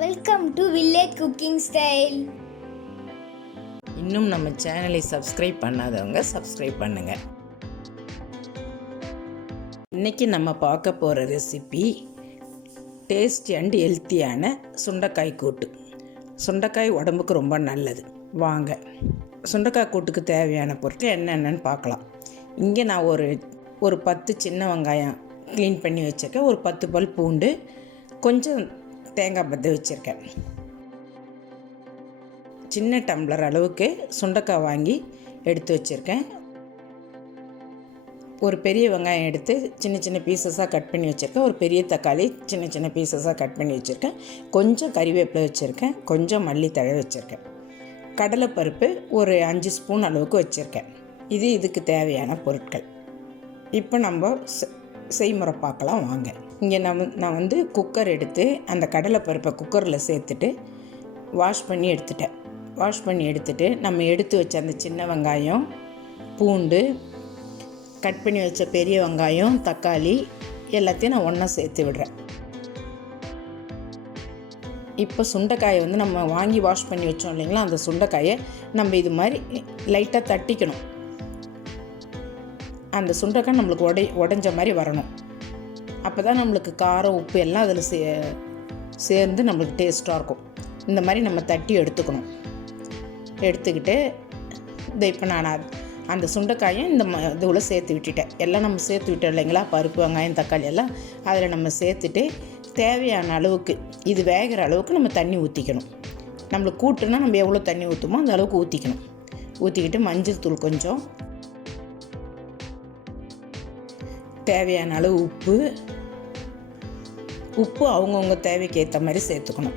Welcome to village cooking style. இன்னும் நம்ம சேனலை சப்ஸ்கிரைப் பண்ணாதவங்க சப்ஸ்கிரைப் பண்ணுங்க. இன்னைக்கு நம்ம பார்க்க போகிற ரெசிபி டேஸ்டி அண்ட் ஹெல்த்தியான சுண்டைக்காய் கூட்டு. சுண்டைக்காய் உடம்புக்கு ரொம்ப நல்லது. வாங்க சுண்டைக்காய் கூட்டுக்கு தேவையான பொருட்கள் என்னென்னு பார்க்கலாம். இங்கே நான் ஒரு 10 சின்ன வெங்காயம் க்ளீன் பண்ணி வச்சுருக்கேன். ஒரு 10 பல் பூண்டு, கொஞ்சம் தேங்காய் பத்து வச்சுருக்கேன். சின்ன டம்ளர் அளவுக்கு சுண்டைக்காய் வாங்கி எடுத்து வச்சுருக்கேன். ஒரு பெரிய வெங்காயம் எடுத்து சின்ன சின்ன பீசஸாக கட் பண்ணி வச்சுருக்கேன். ஒரு பெரிய தக்காளி சின்ன சின்ன பீசஸாக கட் பண்ணி வச்சுருக்கேன். கொஞ்சம் கறிவேப்பிலை வச்சுருக்கேன். கொஞ்சம் மல்லித்தழை வச்சுருக்கேன். கடலைப்பருப்பு ஒரு 5 ஸ்பூன் அளவுக்கு வச்சுருக்கேன். இதுக்கு தேவையான பொருட்கள். இப்போ நம்ம செய்முறை பார்க்கலாம் வாங்க. இங்கே நான் வந்து குக்கர் எடுத்து அந்த கடலைப்பருப்பை குக்கரில் சேர்த்துட்டு வாஷ் பண்ணி எடுத்துட்டு நம்ம எடுத்து வச்ச அந்த சின்ன வெங்காயம், பூண்டு, கட் பண்ணி வச்ச பெரிய வெங்காயம், தக்காளி எல்லாத்தையும் நான் ஒன்றா சேர்த்து விடுறேன். இப்போ சுண்டைக்காயை வந்து நம்ம வாங்கி வாஷ் பண்ணி வச்சோம் இல்லைங்களா, அந்த சுண்டைக்காயை நம்ம இது மாதிரி லைட்டாக தட்டிக்கணும். அந்த சுண்டைக்காய் நம்மளுக்கு உடைஞ்ச மாதிரி வரணும். அப்போ தான் நம்மளுக்கு காரம், உப்பு எல்லாம் அதில் சேர்ந்து நம்மளுக்கு டேஸ்ட்டாக இருக்கும். இந்த மாதிரி நம்ம தட்டி எடுத்துக்கிட்டு இப்போ நான் அந்த சுண்டைக்காயை இதுக்குள்ளே சேர்த்து விட்டுட்டேன். எல்லாம் நம்ம சேர்த்து விட்டோம் இல்லைங்களா, பருப்பு, வெங்காயம், தக்காளி எல்லாம் அதில் நம்ம சேர்த்துட்டு தேவையான அளவுக்கு, இது வேகிற அளவுக்கு நம்ம தண்ணி ஊற்றிக்கணும். நம்மளுக்கு கூட்டுனா நம்ம எவ்வளோ தண்ணி ஊற்றுமோ அந்த அளவுக்கு ஊற்றிக்கிட்டு மஞ்சள் தூள் கொஞ்சம், தேவையான அளவு உப்பு அவங்கவுங்க தேவைக்கு ஏற்ற மாதிரி சேர்த்துக்கணும்.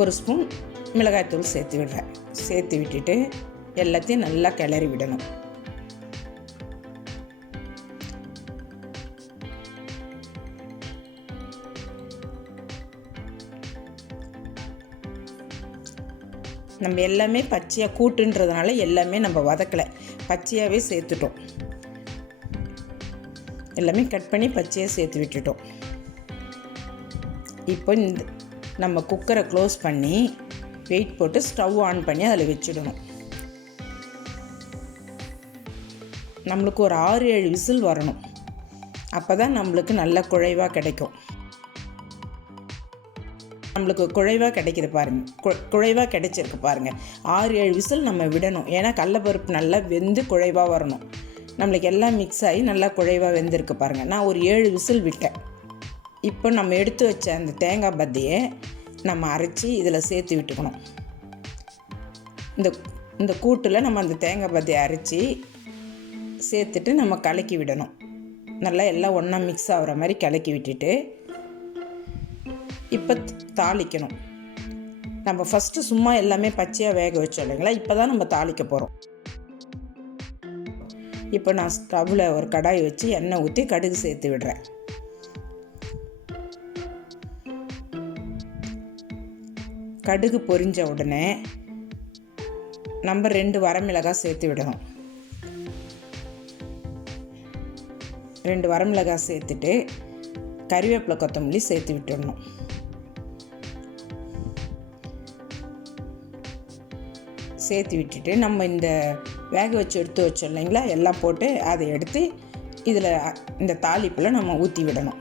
ஒரு ஸ்பூன் மிளகாய்த்தூள் சேர்த்து விட்டுட்டு எல்லாத்தையும் நல்லா கிளறி விடணும். நம்ம எல்லாமே பச்சையாக கூட்டுன்றதுனால எல்லாமே நம்ம வதக்கலை, பச்சையாகவே சேர்த்துட்டோம். எல்லாமே கட் பண்ணி பச்சையாக சேர்த்து விட்டுட்டோம். இப்போ நம்ம குக்கரை க்ளோஸ் பண்ணி வெயிட் போட்டு ஸ்டவ் ஆன் பண்ணி அதில் வச்சிடணும். நம்மளுக்கு ஒரு 6-7 விசில் வரணும். அப்போ தான் நம்மளுக்கு நல்ல குழைவாக கிடைக்கும். நம்மளுக்கு குழைவாக கிடைக்கிது பாருங்கள், குழைவாக கிடைச்சிருக்கு பாருங்கள். 6-7 விசில் நம்ம விடணும். ஏன்னா கடலைப்பருப்பு நல்லா வெந்து குழைவாக வரணும். நம்மளுக்கு எல்லாம் மிக்ஸ் ஆகி நல்லா குழைவாக வெந்திருக்கு பாருங்கள். நான் ஒரு 7 விசில் விட்டேன். இப்போ நம்ம எடுத்து வச்ச அந்த தேங்காய் பத்தியை நம்ம அரைச்சி இதில் சேர்த்து விட்டுக்கணும். இந்த கூட்டில் நம்ம அந்த தேங்காய் பத்தியை அரைச்சி சேர்த்துட்டு நம்ம கலக்கி விடணும். நல்லா எல்லாம் ஒன்றா மிக்ஸ் ஆகிற மாதிரி கலக்கி விட்டுட்டு இப்போ தாளிக்கணும். நம்ம ஃபஸ்ட்டு சும்மா எல்லாமே பச்சையாக வேக வச்சோம் இல்லைங்களா, இப்போ தான் நம்ம தாளிக்க போகிறோம். இப்போ நான் ஸ்டவ்வில் ஒரு கடாய் வச்சு எண்ணெய் ஊற்றி கடுகு சேர்த்து விடுறேன். கடுகு பொரிஞ்ச உடனே நம்ம 2 வரமிளகாய் சேர்த்து விடணும். 2 வரமிளகாய் சேர்த்துட்டு கறிவேப்பிலை, கொத்தமல்லி சேர்த்து விட்டுடணும். சேர்த்து விட்டுட்டு நம்ம இந்த வேக வச்சு எடுத்து வச்சோம் இல்லைங்களா, எல்லாம் போட்டு அதை எடுத்து இதில் இந்த தாளிப்பில் நம்ம ஊற்றி விடணும்.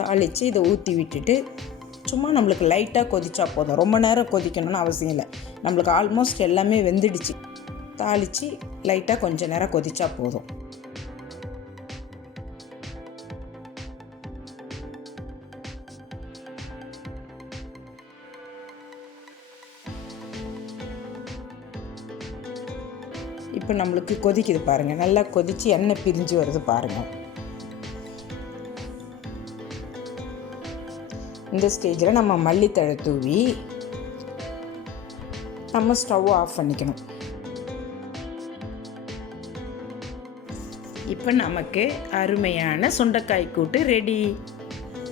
தாளித்து இதை ஊற்றி விட்டுட்டு சும்மா நம்மளுக்கு லைட்டாக கொதிச்சா போதும். ரொம்ப நேரம் கொதிக்கணும்னு அவசியம் இல்லை. நம்மளுக்கு ஆல்மோஸ்ட் எல்லாமே வெந்துடுச்சு. தாளித்து லைட்டாக கொஞ்சம் நேரம் கொதிச்சா போதும். இப்போ நம்மளுக்கு கொதிக்குது பாருங்கள், நல்லா கொதித்து எண்ணெய் பிரிஞ்சு வருது பாருங்கள். இந்த ஸ்டேஜில் நம்ம மல்லித்தழை தூவி நம்ம ஸ்டவ் ஆஃப் பண்ணிக்கணும். இப்போ நமக்கு அருமையான சுண்டைக்காய் கூட்டு ரெடி.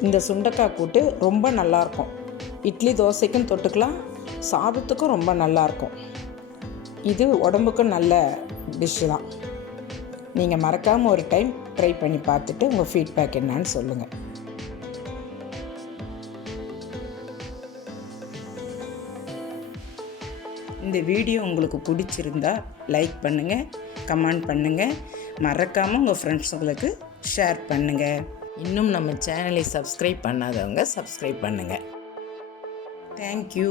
இந்த சுண்டைக்காய் கூட்டு ரொம்ப நல்லாயிருக்கும். இட்லி, தோசைக்கும் தொட்டுக்கலாம், சாதத்துக்கும் ரொம்ப நல்லாயிருக்கும். இது உடம்புக்கும் நல்ல டிஷ்ஷு தான். நீங்கள் மறக்காமல் ஒரு டைம் ட்ரை பண்ணி பார்த்துட்டு உங்கள் ஃபீட்பேக் என்னன்னு சொல்லுங்கள். இந்த வீடியோ உங்களுக்கு பிடிச்சிருந்தா லைக் பண்ணுங்கள், கமெண்ட் பண்ணுங்கள், மறக்காமல் உங்கள் ஃப்ரெண்ட்ஸுங்களுக்கு ஷேர் பண்ணுங்கள். இன்னும் நம்ம சேனலை சப்ஸ்கிரைப் பண்ணாதவங்க சப்ஸ்கிரைப் பண்ணுங்கள். தேங்க்யூ.